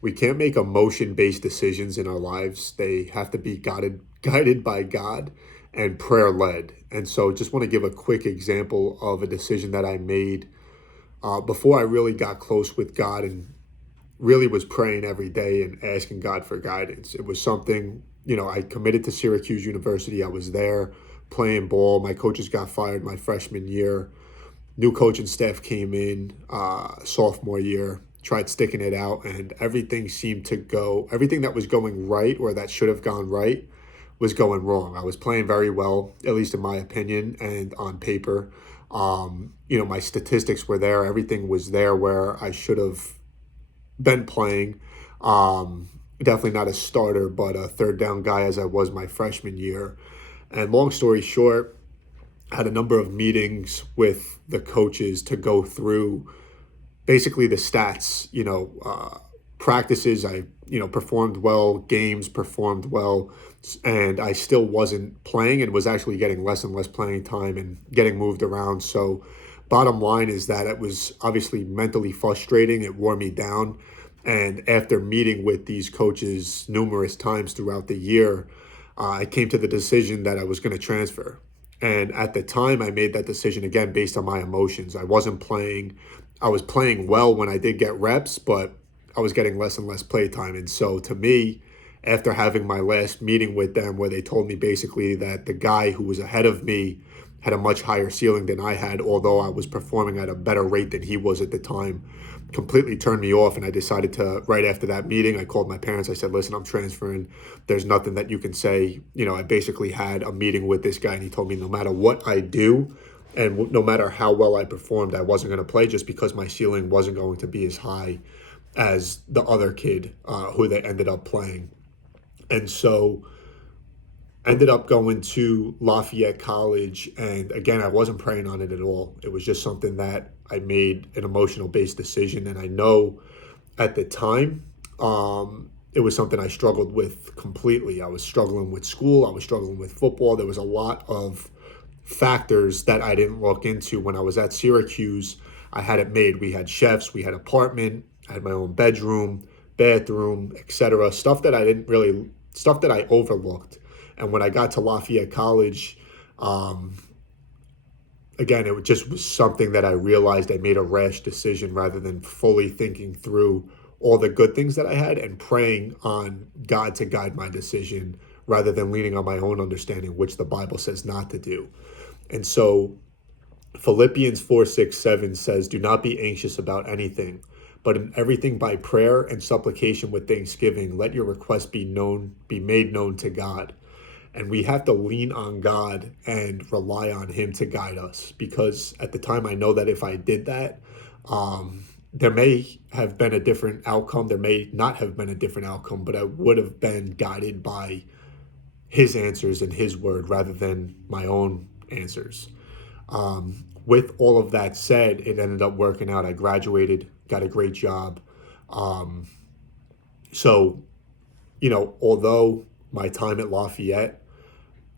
we can't make emotion-based decisions in our lives. They have to be guided by God and prayer led. And so just want to give a quick example of a decision that I made before I really got close with God and really was praying every day and asking God for guidance. It was something, I committed to Syracuse University. I was there playing ball. My coaches got fired my freshman year. New coaching staff came in sophomore year, tried sticking it out, and everything that was going right or that should have gone right was going wrong. I was playing very well, at least in my opinion and on paper. My statistics were there. Everything was there where I should have been playing. Definitely not a starter, but a third down guy as I was my freshman year. And long story short, I had a number of meetings with the coaches to go through basically the stats. Practices I performed well, games performed well, and I still wasn't playing and was actually getting less and less playing time and getting moved around. So bottom line is that it was obviously mentally frustrating. It wore me down. And after meeting with these coaches numerous times throughout the year, I came to the decision that I was going to transfer. And at the time, I made that decision again based on my emotions. I wasn't playing. I was playing well when I did get reps, but I was getting less and less play time. And so to me, after having my last meeting with them, where they told me basically that the guy who was ahead of me had a much higher ceiling than I had, although I was performing at a better rate than he was at the time, completely turned me off. And I decided to, right after that meeting, I called my parents. I said, listen, I'm transferring. There's nothing that you can say. I basically had a meeting with this guy, and he told me no matter what I do and no matter how well I performed, I wasn't going to play just because my ceiling wasn't going to be as high as the other kid who they ended up playing. And so ended up going to Lafayette College. And again, I wasn't praying on it at all. It was just something that I made an emotional based decision. And I know at the time, it was something I struggled with completely. I was struggling with school. I was struggling with football. There was a lot of factors that I didn't look into when I was at Syracuse. I had it made. We had chefs, we had apartment, I had my own bedroom, bathroom, etc. Stuff that I overlooked. And when I got to Lafayette College, um, again, it just was something that I realized I made a rash decision rather than fully thinking through all the good things that I had and praying on God to guide my decision rather than leaning on my own understanding, which the Bible says not to do. And so Philippians 4:6-7 says, do not be anxious about anything, but in everything by prayer and supplication with thanksgiving, let your requests be made known to God. And we have to lean on God and rely on Him to guide us. Because at the time, I know that if I did that, there may have been a different outcome. There may not have been a different outcome, but I would have been guided by His answers and His word rather than my own answers. With all of that said, it ended up working out. I graduated, got a great job. Um, so, although my time at Lafayette,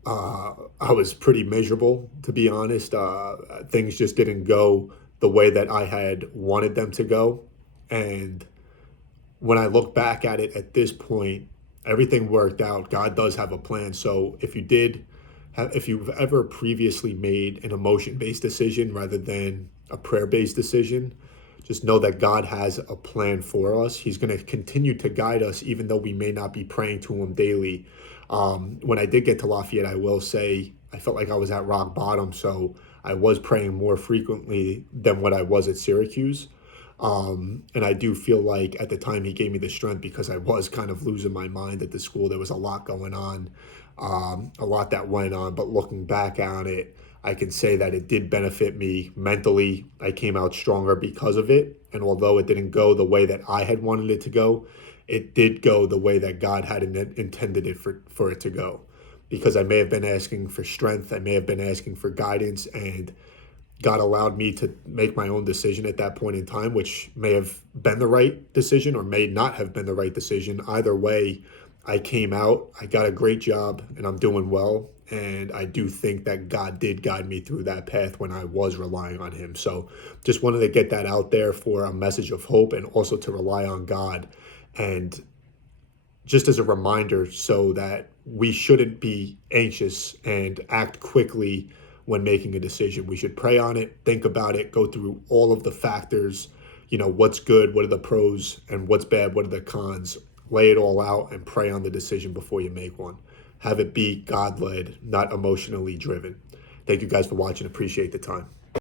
I was pretty miserable, to be honest. Things just didn't go the way that I had wanted them to go. And when I look back at it at this point, everything worked out. God does have a plan. So if you've ever previously made an emotion-based decision rather than a prayer-based decision, just know that God has a plan for us. He's going to continue to guide us, even though we may not be praying to Him daily. When I did get to Lafayette, I will say I felt like I was at rock bottom, so I was praying more frequently than what I was at Syracuse. And I do feel like at the time He gave me the strength because I was kind of losing my mind at the school. There was a lot going on, a lot that went on. But looking back on it, I can say that it did benefit me mentally. I came out stronger because of it. And although it didn't go the way that I had wanted it to go, it did go the way that God had intended it for it to go. Because I may have been asking for strength, I may have been asking for guidance, and God allowed me to make my own decision at that point in time, which may have been the right decision or may not have been the right decision. Either way, I came out, I got a great job, and I'm doing well. And I do think that God did guide me through that path when I was relying on Him. So just wanted to get that out there for a message of hope and also to rely on God And just as a reminder, so that we shouldn't be anxious and act quickly when making a decision. We should pray on it, think about it, go through all of the factors, what's good, what are the pros, and what's bad, what are the cons. Lay it all out and pray on the decision before you make one. Have it be God led, not emotionally driven. Thank you guys for watching. Appreciate the time.